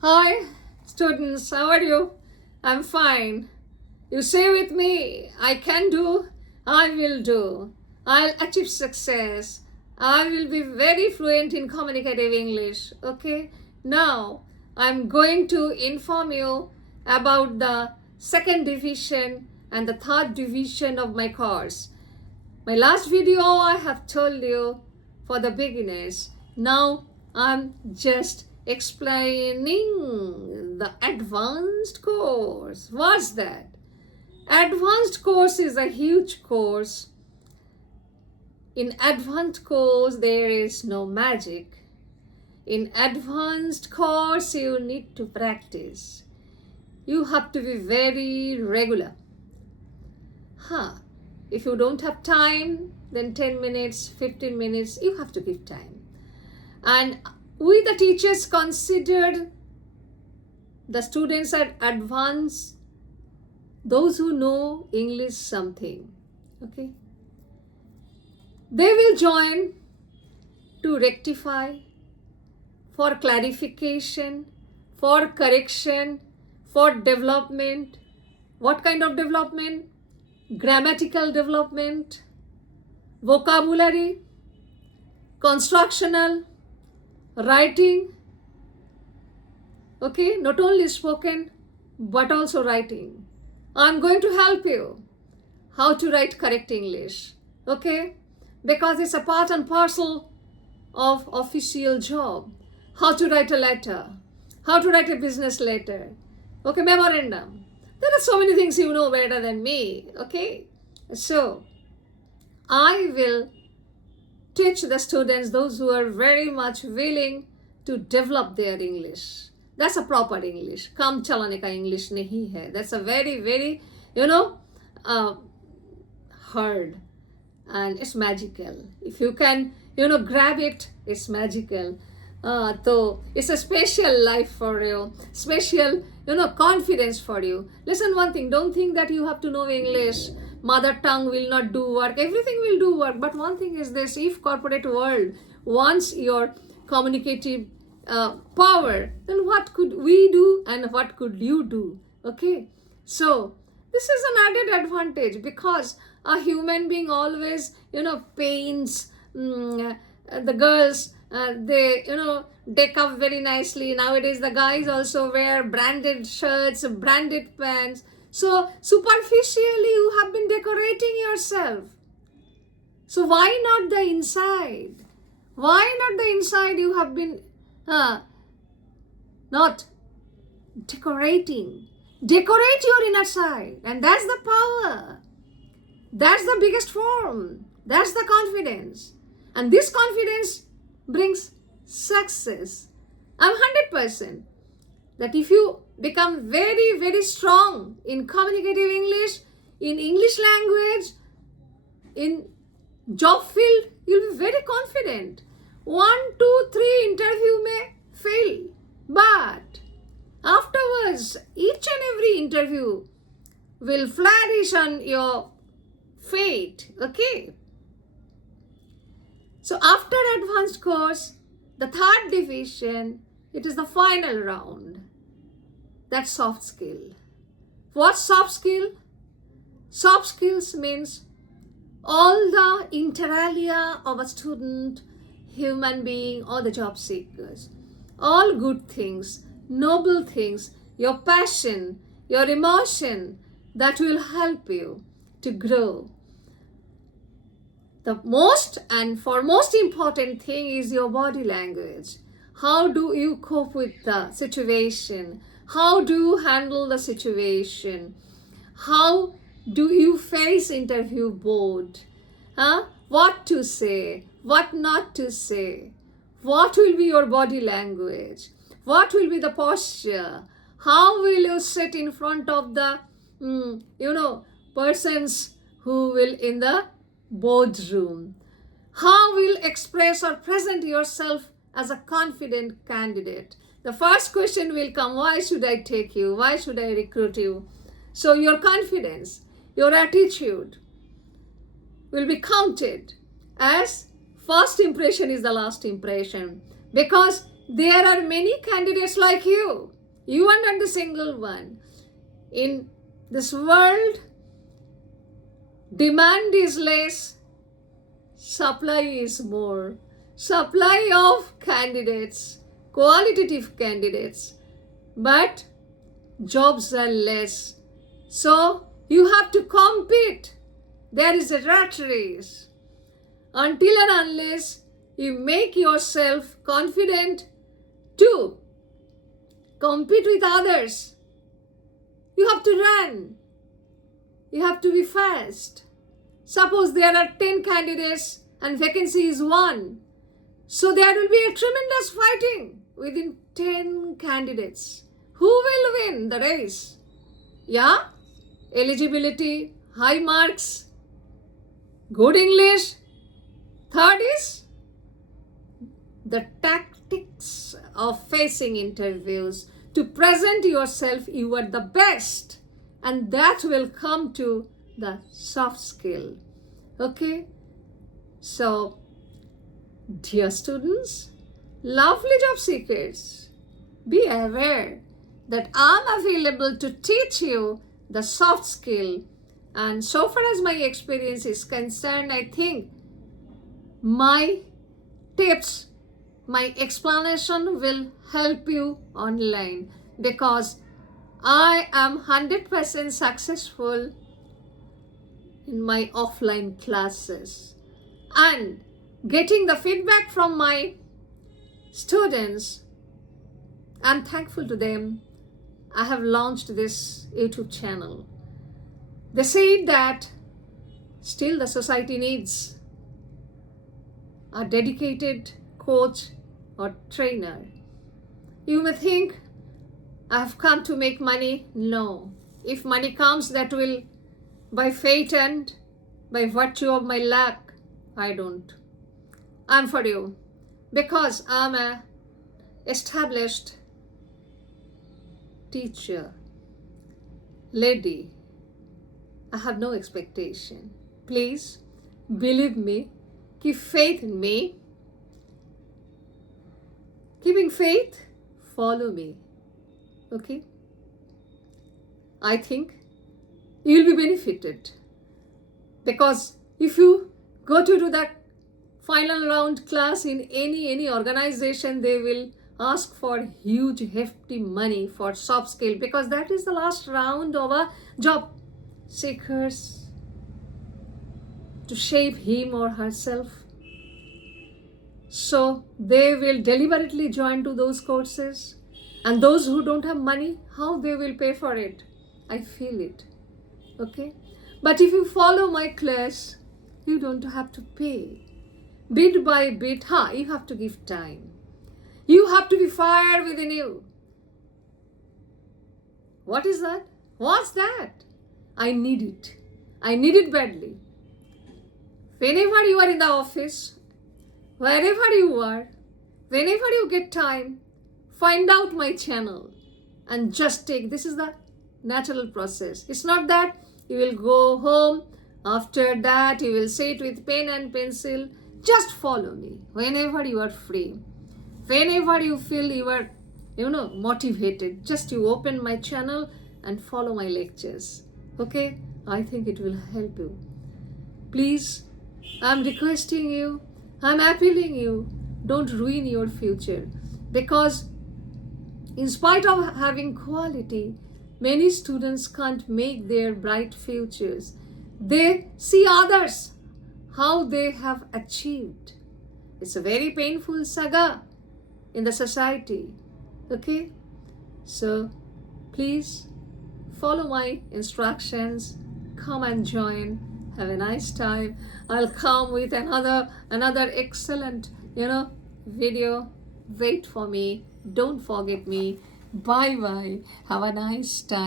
Hi, students, how are you? I'm fine. You say with me, I can do, I will do. I'll achieve success. I will be very fluent in communicative English. Okay? Now, I'm going to inform you about the second division and the third division of my course. My last video I have told you for the beginners. Now I'm just explaining the advanced course. What's that? Advanced course is a huge course. In advanced course there is no magic. In advanced course you need to practice. You have to be very regular. If you don't have time, then 10 minutes, 15 minutes, you have to give time. And we, the teachers, considered the students at advanced, those who know English something. Okay? They will join to rectify, for clarification, for correction, for development. What kind of development? Grammatical development, vocabulary, constructional, writing. Okay, not only spoken but also writing. I'm going to help you how to write correct English. Okay, because it's a part and parcel of official job. How to write a letter, how to write a business letter. Okay, memorandum. There are so many things you know better than me, okay? So, I will teach the students, those who are very much willing to develop their English. That's a proper English. Kam chalane ka English nahi hai. That's a very, very, hard. And it's magical. If you can, grab it, it's magical. So it's a special life for you, special, confidence for you. Listen one thing, don't think that you have to know English, mother tongue will not do work, everything will do work. But one thing is this, if corporate world wants your communicative power, then what could we do and what could you do? Okay, so this is an added advantage because a human being always, paints the girls, they deck up very nicely. Nowadays the guys also wear branded shirts, branded pants. So superficially you have been decorating yourself. So why not the inside? Why not the inside you have been not decorating? Decorate your inner side, and that's the power. That's the biggest form. That's the confidence. And this confidence brings success. I'm 100% that if you become very, very strong in communicative English, in English language, in job field, you'll be very confident. 1, 2, 3 interview may fail, but afterwards, each and every interview will flourish on your fate. Okay? So after advanced course, the third division, it is the final round. That's soft skill. What's soft skill? Soft skills means all the inter alia of a student, human being, or the job seekers. All good things, noble things, your passion, your emotion that will help you to grow. The most important thing is your body language. How do you cope with the situation? How do you handle the situation? How do you face interview board? What to say? What not to say? What will be your body language? What will be the posture? How will you sit in front of the, persons who will in the boardroom? How will express or present yourself as a confident candidate? The first question will come, why should I take you? Why should I recruit you? So your confidence, your attitude will be counted as first impression is the last impression, because there are many candidates like you. You are not the single one. In this world, demand is less, supply is more. Supply of candidates, qualitative candidates, but jobs are less. So you have to compete. There is a rat race. Until and unless you make yourself confident to compete with others, you have to run. You have to be fast. Suppose there are 10 candidates and vacancy is 1. So there will be a tremendous fighting within 10 candidates. Who will win the race? Yeah? Eligibility, high marks, good English. Third is the tactics of facing interviews. To present yourself, you are the best. And that will come to the soft skill. Okay? So, dear students, lovely job seekers, be aware that I'm available to teach you the soft skill. And so far as my experience is concerned, I think my tips, my explanation will help you online, because I am 100% successful in my offline classes. And getting the feedback from my students, I'm thankful to them. I have launched this YouTube channel. They say that still the society needs a dedicated coach or trainer. You may think I have come to make money. No. If money comes, that will by fate and by virtue of my luck. I don't. I'm for you, because I'm a established teacher, lady. I have no expectation. Please believe me, keep faith in me. Keeping faith, follow me. Okay? I think you will be benefited, because if you go to do that final round class in any organization, they will ask for huge hefty money for soft skill, because that is the last round of a job seekers to shape him or herself. So they will deliberately join to those courses, and those who don't have money, how they will pay for it? I feel it. Okay? But if you follow my class, you don't have to pay. Bit by bit, you have to give time. You have to be fire within you. What is that? What's that? I need it. I need it badly. Whenever you are in the office, wherever you are, whenever you get time, find out my channel and just take. This is the natural process. It's not that you will go home, after that you will sit with pen and pencil. Just follow me whenever you are free. Whenever you feel you are, motivated, just you open my channel and follow my lectures. Okay? I think it will help you. Please, I'm requesting you, I'm appealing you, don't ruin your future. Because in spite of having quality, many students can't make their bright futures. They see others, how they have achieved. It's a very painful saga in the society. Okay? So please follow my instructions, come and join, have a nice time. I'll come with another excellent, video. Wait for me. Don't forget me. Bye bye. Have a nice time.